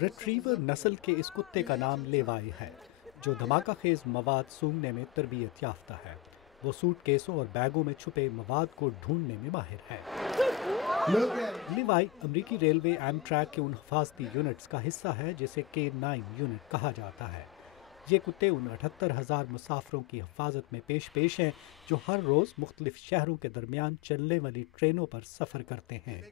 Retriever नस्ल के इस कुत्ते का नाम लेवाई है, जो धमाका खेज मवाद सूंघने में तरबियत याफ्ता है। वो सूटकेसों और बैगों में छुपे मवाद को ढूंढने में माहिर है। लेवाई अमरीकी रेलवे एमट्रैक के उन हिफाजती यूनिट्स का हिस्सा है जिसे K9 यूनिट कहा जाता है। ये कुत्ते उन 78,000 मुसाफिरों की हिफाजत में पेश हैं जो हर रोज़ मुख्तलिफ शहरों के दरमियान चलने वाली ट्रेनों पर सफ़र करते हैं।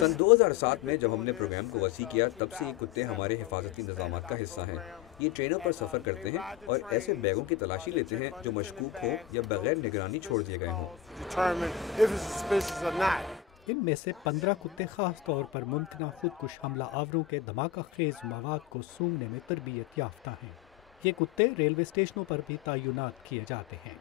सन 2007 में जब हमने प्रोग्राम को वसी किया, तब से ये कुत्ते हमारे हिफाजती इंतजामात का हिस्सा हैं। ये ट्रेनों पर सफ़र करते हैं और ऐसे बैगों की तलाशी लेते हैं जो मशकूक हो या बगैर निगरानी छोड़ दिए गए हों। इनमें से 15 कुत्ते ख़ास तौर पर मुमकिन खुदकुश हमला आवरों के धमाका खेज मवाद को सूंघने में तरबियत याफ्ता हैं। ये कुत्ते रेलवे स्टेशनों पर भी तैनात किए जाते हैं।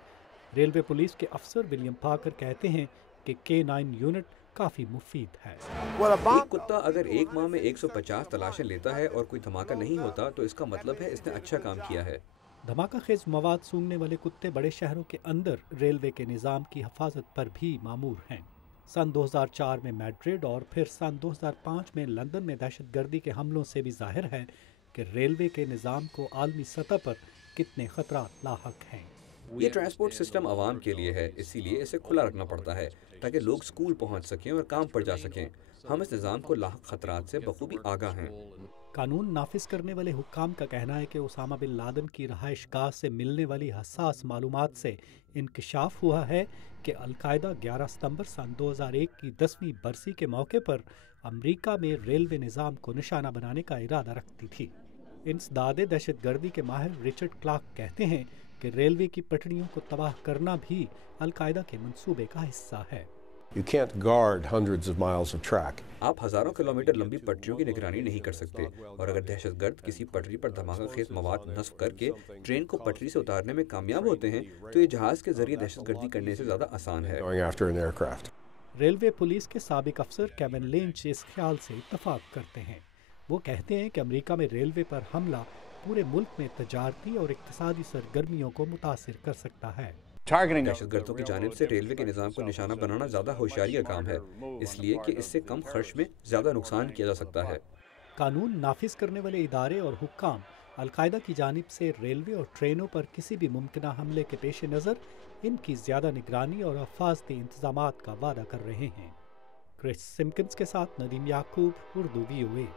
रेलवे पुलिस के अफसर विलियम पाकर कहते हैं कि K9 यूनिट काफ़ी मुफीद है। एक कुत्ता अगर एक माह में 150 तलाशें लेता है और कोई धमाका नहीं होता, तो इसका मतलब है इसने अच्छा काम किया है। धमाका खेज मवाद सूंघने वाले कुत्ते बड़े शहरों के अंदर रेलवे के निज़ाम की हिफाजत पर भी मामूर हैं। सन 2004 में मैड्रिड और फिर सन 2005 में लंदन में दहशतगर्दी के हमलों से भी जाहिर है कि रेलवे के निज़ाम को आलमी सतह पर कितने खतरात लाहक हैं। ये ट्रांसपोर्ट सिस्टम आवाम के लिए है, इसीलिए इसे खुला रखना पड़ता है ताकि लोग स्कूल पहुंच सकें और काम पर जा सकें। हम इस निज़ाम को लाहक खतरात से बखूबी आगाह हैं। कानून नाफिज करने वाले हुक्काम का कहना है कि उसामा बिन लादेन की रहाइश गाह से मिलने वाली हसास मालूमात से इंकशाफ हुआ है कि अलकायदा 11 सितंबर सन 2001 की 10वीं बरसी के मौके पर अमरीका में रेलवे निज़ाम को निशाना बनाने का इरादा रखती थी। इंसदादे दहशतगर्दी के माहिर रिचर्ड क्लार्क कहते हैं कि रेलवे की पटरियों को तबाह करना भी अलकायदा के मंसूबे का हिस्सा है। You can't guard hundreds of miles of track. आप हज़ारों किलोमीटर लंबी पटरियों की निगरानी नहीं कर सकते, और अगर दहशतगर्द किसी पटरी पर धमाका खेज मवाद नस्ब करके ट्रेन को पटरी से उतारने में कामयाब होते हैं, तो ये जहाज़ के जरिए दहशतगर्दी करने से ज़्यादा आसान है। Going after an aircraft. Railway police के साबिक अफसर केविन लिंच इस ख्याल से इत्तफाक करते हैं। वो कहते हैं कि अमेरिका में रेलवे पर हमला पूरे मुल्क में तजारती और इक्तिसादी सरगर्मियों को मुतासिर कर सकता है। दहशतगर्दों की जानिब से रेलवे के निज़ाम को निशाना बनाना ज़्यादा होशियारी का काम है, इसलिए कि इससे कम खर्च में ज़्यादा नुकसान किया जा सकता है। कानून नाफिज करने वाले इदारे और हुक्काम अलकायदा की जानिब से रेलवे और ट्रेनों पर किसी भी मुमकिन हमले के पेश नज़र इनकी ज़्यादा निगरानी और हिफाजती इंतजामात का वादा कर रहे हैं। क्रिस सिम्किंस के साथ नदीम याकूब, उर्दू VOA।